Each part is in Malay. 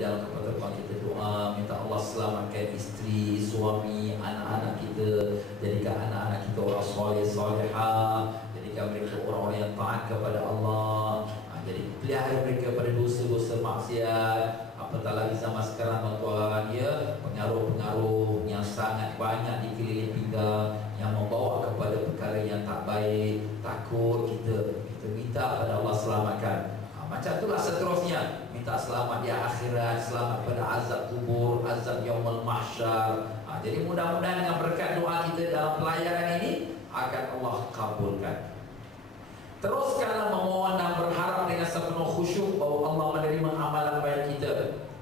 dalam pertemuan kita doa, minta Allah selamatkan isteri, suami, anak-anak kita, jadikan anak-anak kita orang soleh, solehah, jadikan mereka orang-orang yang taat kepada Allah. Jadi pelihara mereka pada dosa-dosa maksiat. Apatah lagi zaman sekarang tuan-tuan, ya, pengaruh-pengaruh yang sangat banyak di keliling kita yang membawa kepada perkara yang tak baik. Takut kita minta pada Allah selamatkan. Macam itulah seterusnya, minta selamat di akhirat, selamat pada azab kubur, azab yaumul mahsyar. Jadi mudah-mudahan dengan berkat doa kita dalam pelayaran ini akan Allah kabulkan. Teruskanlah memohon dan berharap dengan sepenuh khusyuk bahawa Allah menerima amalan baik kita.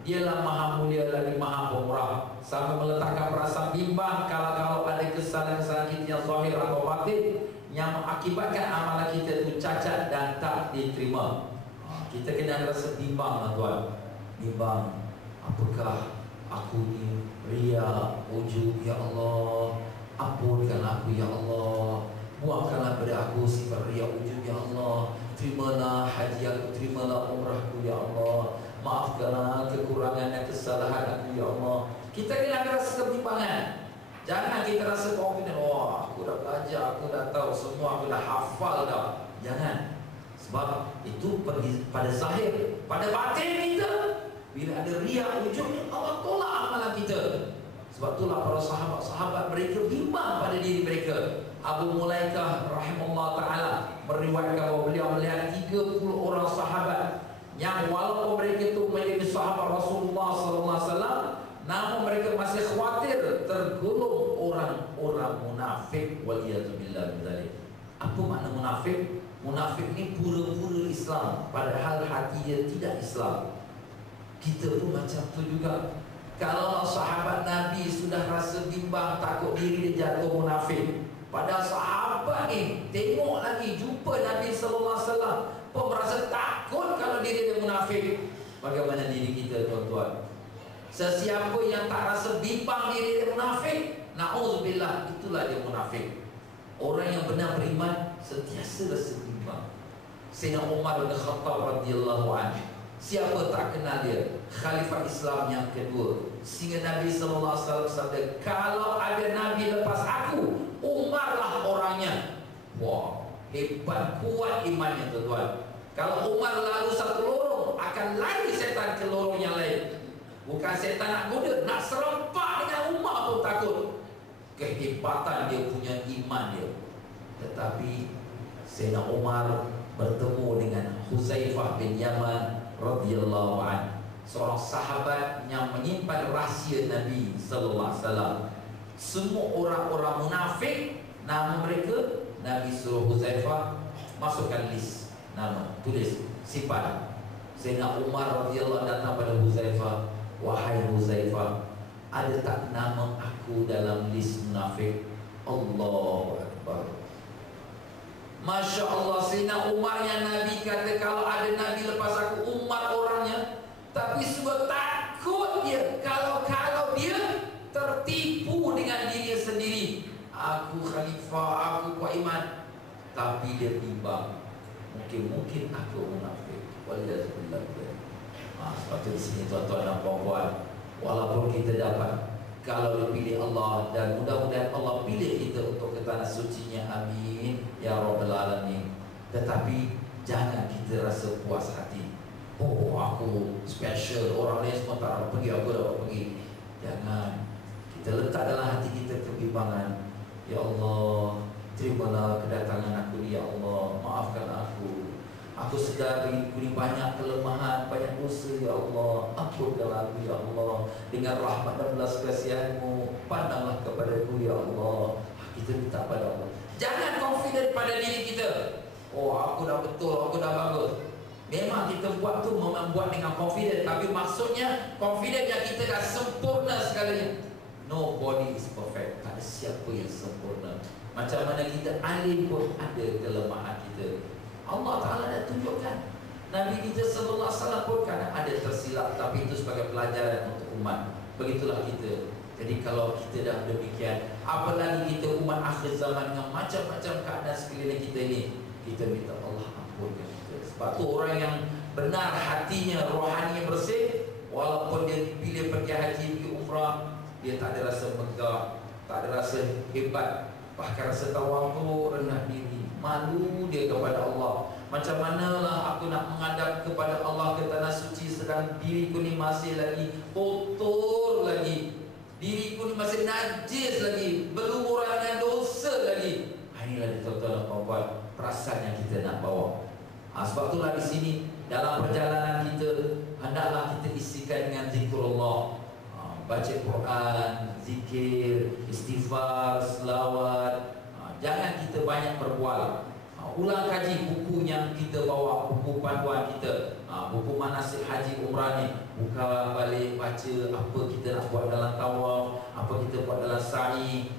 Dialah maha mulia lagi maha pemurah. Sampai meletakkan perasaan bimbang kalau ada kesalahan-kesalahan kita yang zahir atau batin yang mengakibatkan amalan kita itu cacat dan tak diterima. Kita kena rasa bimbang, tuan. Bimbang, apakah aku ni riya, ujub, ya Allah, ampunkanlah aku ya Allah. Buangkanlah pada aku sifat riya, ujub, ya Allah. Terimalah haji aku, terimalah umrahku, ya Allah. Maafkanlah kekurangan dan kesalahan aku, ya Allah. Kita kena rasa kebimbangan. Jangan kita rasa confident, wah, aku dah belajar, aku dah tahu semua, aku dah hafal dah. Jangan. Sebab itu pada zahir, pada batin kita, bila ada riya, ujub, Allah tolak amalan kita. Sebab itulah para sahabat-sahabat mereka bimbang pada diri mereka. Abu Mulaikah rahimahullah ta'ala meriwayatkan bahawa beliau melihat 30 orang sahabat yang walaupun mereka itu menjadi sahabat Rasulullah SAW, namun mereka masih khawatir tergolong orang-orang munafik. Waliyadzubillah bidzalik. Apa makna munafik? Munafik ni pura-pura Islam padahal hati dia tidak Islam. Kita pun macam tu juga. Kalau sahabat Nabi sudah rasa bimbang, takut diri dia jatuh munafik, padahal sahabat ni tengok lagi, jumpa Nabi SAW pun merasa takut kalau diri dia munafik. Bagaimana diri kita, tuan-tuan? Sesiapa yang tak rasa bimbang diri dia munafik, na'udzubillah, itulah dia munafik. Orang yang benar beriman sentiasa rasa bimbang. Sayyidina Umar bin Khattab radhiyallahu anhu, siapa tak kenal dia? Khalifah Islam yang kedua. Sehingga Nabi SAW sabda, kalau ada Nabi lepas aku, Umarlah orangnya. Wah, hebat, kuat imannya, tuan-tuan. Kalau Umar lalu satu lorong, akan lari setan ke lorong yang lain. Bukan setan nak goda, nak serempak dengan Umar pun takut. Kehebatan dia punya iman dia. Tetapi Sayyidina Umar bertemu dengan Huzaifah bin Yaman radhiyallahu anhu, seorang sahabat yang menyimpan rahsia Nabi sallallahu alaihi wasallam. Semua orang-orang munafik, nama mereka Nabi suruh Huzaifah masukkan list nama, tulis, simpan. Sayyidina Umar radhiyallahu anhu datang pada Huzaifah, wahai Huzaifah, ada tak nama aku dalam list munafik? Allahu Akbar. Masya Allah, Sayyidina Umar yang Nabi kata kalau ada Nabi lepas aku, Umar orangnya. Tapi sebab takut dia, kalau dia tertipu dengan diri sendiri, aku khalifah, aku kuat iman, tapi dia bimbang, mungkin aku munafik. Waliyadzubillah. Sebab itu di sini, tuan-tuan dan puan-puan, walaupun kita dapat, kalau dipilih Allah, dan mudah-mudahan Allah pilih kita untuk ke tanah sucinya, amin ya rabbal alamin. Tetapi jangan kita rasa puas hati, oh aku special, orang lain semua tak dapat pergi, aku dapat pergi. Jangan. Kita letak dalam hati kita kebimbangan. Ya Allah, terimalah kedatangan aku, ya Allah, maafkan aku. Aku sedar diriku ini banyak kelemahan, banyak dosa, ya Allah. Ampunkanlah aku, ya Allah. Dengan rahmat dan belas kasihan-Mu, pandanglah kepadaku, ya Allah. Kita minta pada Allah. Jangan confident pada diri kita. Oh, aku dah betul, aku dah bagus. Memang kita buat tu membuat dengan confident, tapi maksudnya confident yang kita dah sempurna segalanya. Nobody is perfect. Tak ada siapa yang sempurna. Macam mana kita alim pun ada kelemahan kita. Allah Ta'ala dah tunjukkan. Nabi kita sallallahu alaihi wasallam pun kadang ada tersilap, tapi itu sebagai pelajaran untuk umat. Begitulah kita. Jadi kalau kita dah demikian, apalagi kita umat akhir zaman dengan macam-macam keadaan sekeliling kita ini, kita minta Allah ampunkan kita. Sebab tu orang yang benar hatinya, rohani bersih, walaupun dia pilih pergi haji, pergi umrah, dia tak ada rasa megah, tak ada rasa hebat, bahkan rasa tawadhu, rendah diri, malu dia kepada Allah. Macam manalah aku nak menghadap kepada Allah ke tanah suci sedang diriku ni masih lagi kotor lagi, diriku ni masih najis lagi, berlumuran dengan dosa lagi. Inilah tuan-tuan dan puan-puan perasaan yang kita nak bawa. Sebab itulah di sini dalam perjalanan kita hendaklah kita isikan dengan zikrullah, baca Quran, zikir, istighfar, selawat. Jangan kita banyak berbual. Ulang kaji buku yang kita bawa, buku panduan kita, buku manasik haji umrah ni. Buka balik, baca apa kita nak buat dalam tawaf, apa kita buat dalam sa'i.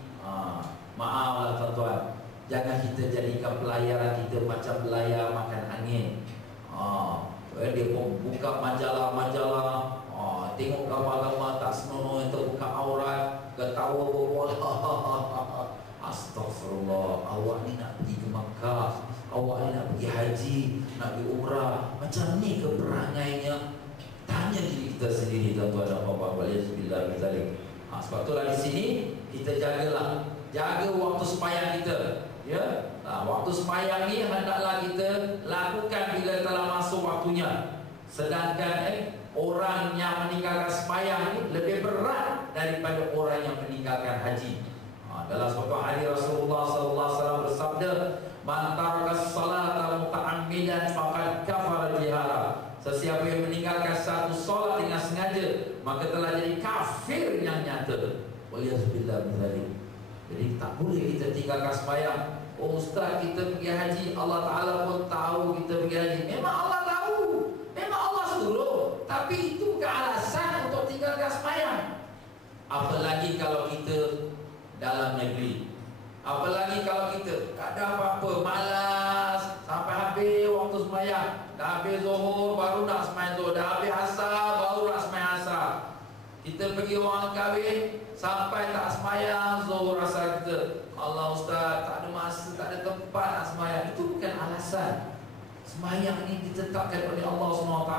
Maaflah tuan-tuan, jangan kita jadikan pelayaran kita macam belayar makan angin. Dia pun buka majalah-majalah, tengok gambar-gambar tak senonoh yang terbuka aurat, ketawa berbola. Astaghfirullah, awak ni nak pergi ke Makkah, awak ni nak pergi haji, nak pergi umrah, macam ni ke perangainya? Tanya diri kita sendiri tuan-tuan dan puan-puan. Waliyahzubillah min zalik. Sebab itulah di sini kita jaga waktu sembahyang kita. Ya, waktu sembahyang ni hendaklah kita lakukan bila telah masuk waktunya. Sedangkan orang yang meninggalkan sembahyang ni lebih berat daripada orang yang meninggalkan haji. Dalam suatu hari Rasulullah sallallahu alaihi wasallam bersabda, "Man taraka as-salata muta'ammidan faqad kafara jihara." Sesiapa yang meninggalkan satu solat dengan sengaja, maka telah jadi kafir yang nyata. Waliyahzubillah min zalik. Jadi tak boleh kita tinggalkan sembahyang. Oh ustaz, kita pergi haji, Allah Ta'ala pun tahu kita pergi haji. Memang Allah tahu, memang Allah suruh, tapi itu bukan alasan untuk tinggalkan sembahyang. Apalagi kalau kita dalam negeri, apalagi kalau kita tak ada apa-apa, malas sampai habis waktu sembahyang. Dah habis zuhur baru nak sembahyang zuhur, dah habis asar baru nak sembahyang asar. Kita pergi orang kahwin sampai tak sembahyang zuhur asar kita. Allah ustaz, tak ada masa, tak ada tempat nak sembahyang. Itu bukan alasan. Sembahyang ini ditetapkan oleh Allah SWT.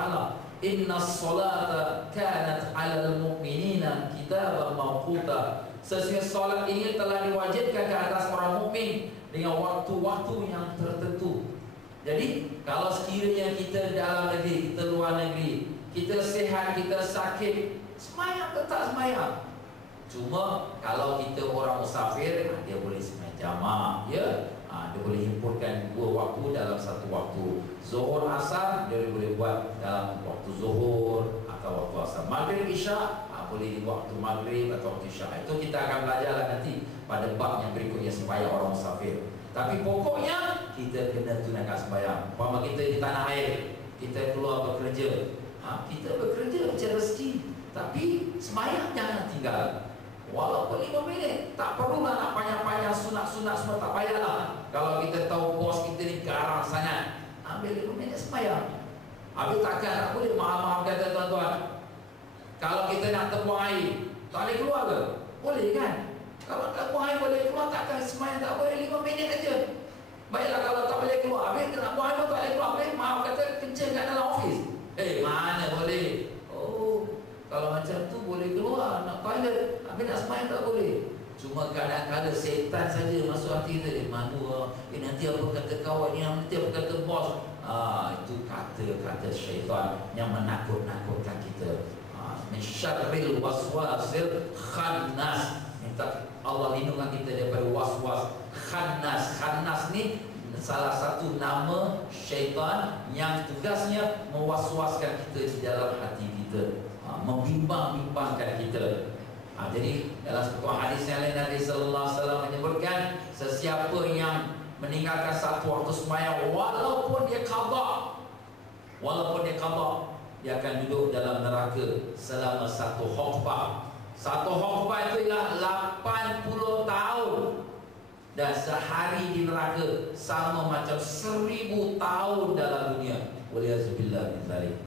Inna as-salata kanat 'alal mu'minina kitaban mawquta. Sesungguhnya solat ini telah diwajibkan ke atas orang mukmin dengan waktu-waktu yang tertentu. Jadi kalau sekiranya kita dalam negeri, kita luar negeri, kita sihat, kita sakit, sembahyang tetap sembahyang. Cuma kalau kita orang musafir, dia boleh sembahyang jamak, ya. Dia boleh himpunkan dua waktu dalam satu waktu. Zuhur asar dia boleh buat dalam waktu zuhur atau waktu asar. Maghrib isyak boleh waktu maghrib atau waktu isyak. Itu kita akan belajarlah nanti pada bab yang berikutnya sembahyang orang musafir. Tapi pokoknya kita kena tunaikan sembahyang. Umpama kita di tanah air, kita keluar bekerja, kita bekerja mencari rezeki, tapi sembahyang jangan tinggal. Walaupun 5 minit, tak perlulah nak panjang-panjang sunat-sunat semua, tak payahlah. Kalau kita tahu bos kita ni garang sangat, ambil 5 minit sembahyang. Habis takkan tak boleh, maaf-maaf kata tuan-tuan, kalau kita nak terbuang air, tak boleh keluar ke? Boleh kan? Kalau terbuang air boleh keluar, takkan sembahyang tak boleh 5 minit aja. Baiklah kalau tak boleh keluar, habis nak buang air pun tak boleh keluar, boleh? Maaf kata kencing kat dalam office. Mana boleh? Kalau macam tu boleh keluar, nak toilet, habis nak sembahyang tak boleh. Cuma kadang-kadang setan saja masuk hati kita. Manu, nanti apa kata kawan ni, nanti apa kata bos. Itu kata-kata syaitan yang menakut-nakutkan kita. Min syarril waswasil khannas. Minta Allah lindungi kita daripada waswas khannas. Khannas ni salah satu nama syaitan yang tugasnya mewaswaskan kita di dalam hati kita, membimbang-bimbangkan kita. Jadi dalam sebuah hadis yang lain Nabi sallallahu alaihi wasallam menyebutkan, sesiapa yang meninggalkan satu waktu sembahyang walaupun dia qada, dia akan duduk dalam neraka selama satu huqbah. Satu huqbah itu ialah 80 tahun. Dan sehari di neraka sama macam 1000 tahun dalam dunia. Waliyahzubillah min zalik.